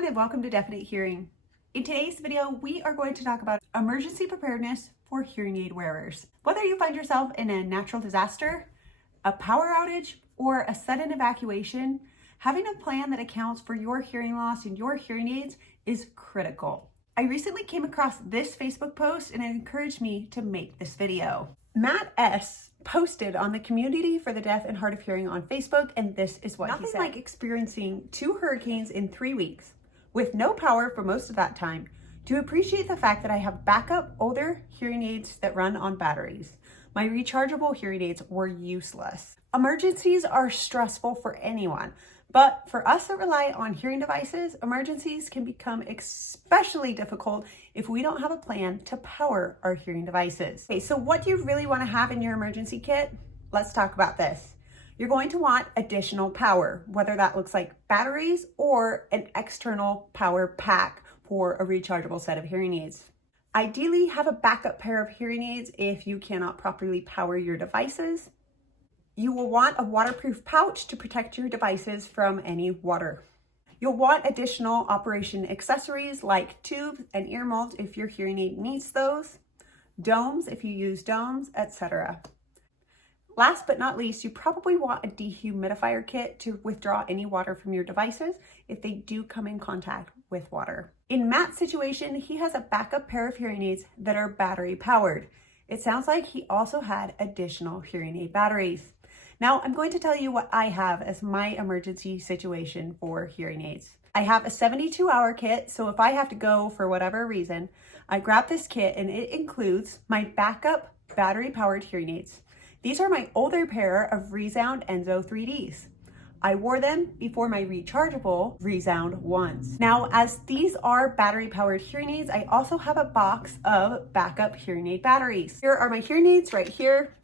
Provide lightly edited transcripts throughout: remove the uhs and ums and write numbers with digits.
everyone, and welcome to Definite Hearing. In today's video, we are going to talk about emergency preparedness for hearing aid wearers. Whether you find yourself in a natural disaster, a power outage, or a sudden evacuation, having a plan that accounts for your hearing loss and your hearing aids is critical. I recently came across this Facebook post and it encouraged me to make this video. Matt S. posted on the Community for the Deaf and Hard of Hearing on Facebook, and this is what he said. Nothing like experiencing 2 hurricanes in 3 weeks with no power for most of that time to appreciate the fact that I have backup older hearing aids that run on batteries. My rechargeable hearing aids were useless. Emergencies are stressful for anyone, but for us that rely on hearing devices, emergencies can become especially difficult if we don't have a plan to power our hearing devices. Okay, so what do you really want to have in your emergency kit? Let's talk about this. You're going to want additional power, whether that looks like batteries or an external power pack for a rechargeable set of hearing aids. Ideally, have a backup pair of hearing aids if you cannot properly power your devices. You will want a waterproof pouch to protect your devices from any water. You'll want additional operation accessories like tubes and ear molds if your hearing aid needs those, domes if you use domes, etc. Last but not least, you probably want a dehumidifier kit to withdraw any water from your devices if they do come in contact with water. In Matt's situation, he has a backup pair of hearing aids that are battery powered. It sounds like he also had additional hearing aid batteries. Now, I'm going to tell you what I have as my emergency situation for hearing aids. I have a 72-hour kit, so if I have to go for whatever reason, I grab this kit and it includes my backup battery-powered hearing aids. These are my older pair of ReSound Enzo 3Ds. I wore them before my rechargeable ReSound ones. Now, as these are battery-powered hearing aids, I also have a box of backup hearing aid batteries. Here are my hearing aids right here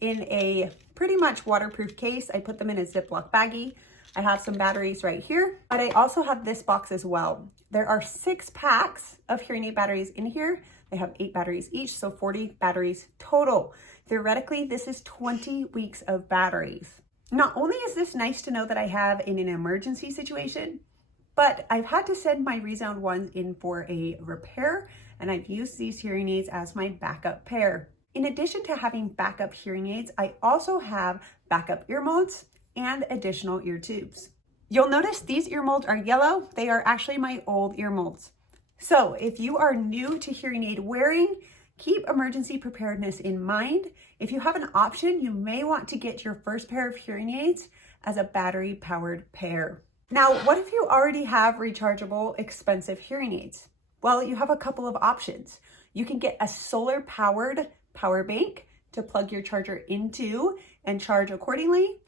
in a pretty much waterproof case. I put them in a Ziploc baggie. I have some batteries right here, but I also have this box as well. There are 6 packs of hearing aid batteries in here. They have 8 batteries each, so 40 batteries total. Theoretically, this is 20 weeks of batteries. Not only is this nice to know that I have in an emergency situation, but I've had to send my ReSound ones in for a repair, and I've used these hearing aids as my backup pair. In addition to having backup hearing aids, I also have backup ear molds and additional ear tubes. You'll notice these ear molds are yellow. They are actually my old ear molds. So if you are new to hearing aid wearing, keep emergency preparedness in mind. If you have an option, you may want to get your first pair of hearing aids as a battery-powered pair. Now, what if you already have rechargeable, expensive hearing aids? Well, you have a couple of options. You can get a solar-powered power bank to plug your charger into and charge accordingly,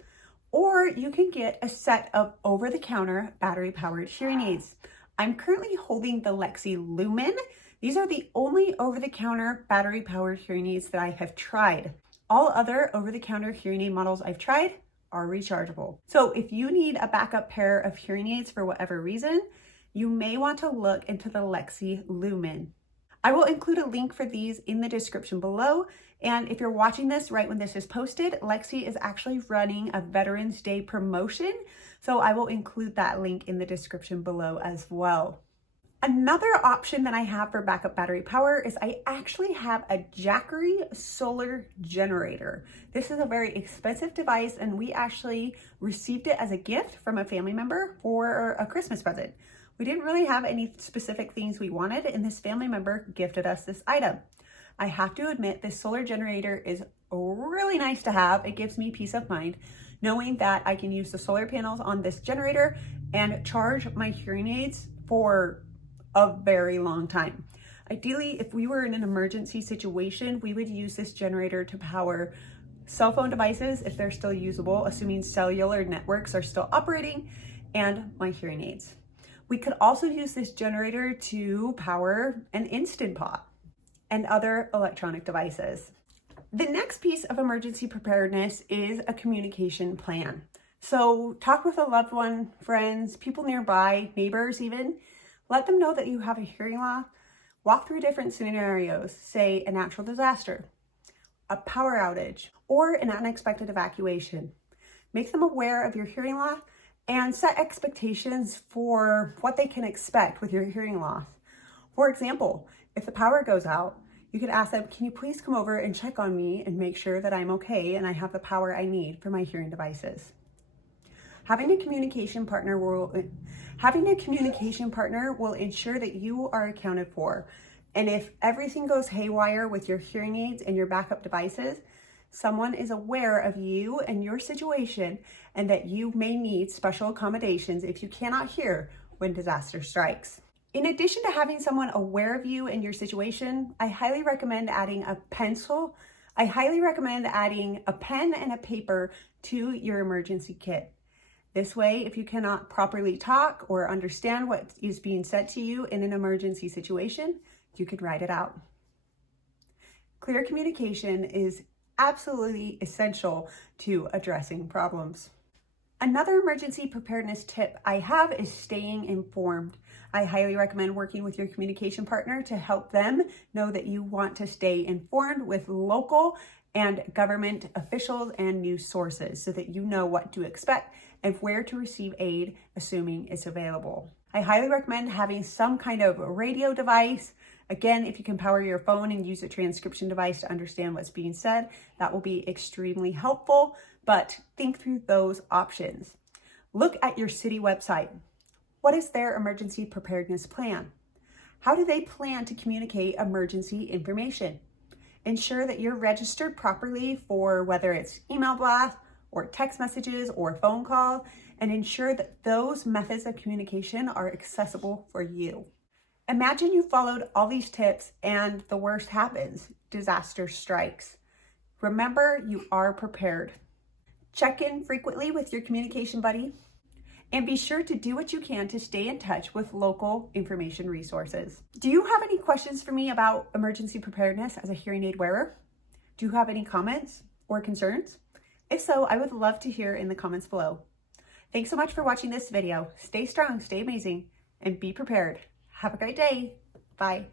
or you can get a set of over-the-counter battery-powered hearing aids. I'm currently holding the Lexi Lumen. These are the only over-the-counter battery-powered hearing aids that I have tried. All other over-the-counter hearing aid models I've tried are rechargeable. So if you need a backup pair of hearing aids for whatever reason, you may want to look into the Lexi Lumen. I will include a link for these in the description below. And if you're watching this right when this is posted, Lexi is actually running a Veterans Day promotion. So I will include that link in the description below as well. Another option that I have for backup battery power is I actually have a Jackery solar generator. This is a very expensive device and we actually received it as a gift from a family member for a Christmas present. We didn't really have any specific things we wanted, and this family member gifted us this item. I have to admit, this solar generator is really nice to have. It gives me peace of mind knowing that I can use the solar panels on this generator and charge my hearing aids for a very long time. Ideally, if we were in an emergency situation, we would use this generator to power cell phone devices if they're still usable, assuming cellular networks are still operating, and my hearing aids. We could also use this generator to power an Instant Pot and other electronic devices. The next piece of emergency preparedness is a communication plan. So talk with a loved one, friends, people nearby, neighbors even. Let them know that you have a hearing loss. Walk through different scenarios, say a natural disaster, a power outage, or an unexpected evacuation. Make them aware of your hearing loss and set expectations for what they can expect with your hearing loss. For example, if the power goes out, you could ask them, can you please come over and check on me and make sure that I'm okay and I have the power I need for my hearing devices. Having a communication partner will ensure that you are accounted for. And if everything goes haywire with your hearing aids and your backup devices, someone is aware of you and your situation and that you may need special accommodations if you cannot hear when disaster strikes. In addition to having someone aware of you and your situation, I highly recommend adding a pencil. I highly recommend adding a pen and a paper to your emergency kit. This way, if you cannot properly talk or understand what is being said to you in an emergency situation, you can write it out. Clear communication is absolutely essential to addressing problems. Another emergency preparedness tip I have is staying informed. I highly recommend working with your communication partner to help them know that you want to stay informed with local and government officials and news sources so that you know what to expect and where to receive aid, assuming it's available. I highly recommend having some kind of radio device. Again, if you can power your phone and use a transcription device to understand what's being said, that will be extremely helpful, but think through those options. Look at your city website. What is their emergency preparedness plan? How do they plan to communicate emergency information? Ensure that you're registered properly for whether it's email blast or text messages or phone call, and ensure that those methods of communication are accessible for you. Imagine you followed all these tips and the worst happens, disaster strikes. Remember, you are prepared. Check in frequently with your communication buddy and be sure to do what you can to stay in touch with local information resources. Do you have any questions for me about emergency preparedness as a hearing aid wearer? Do you have any comments or concerns? If so, I would love to hear in the comments below. Thanks so much for watching this video. Stay strong, stay amazing, and be prepared. Have a great day. Bye.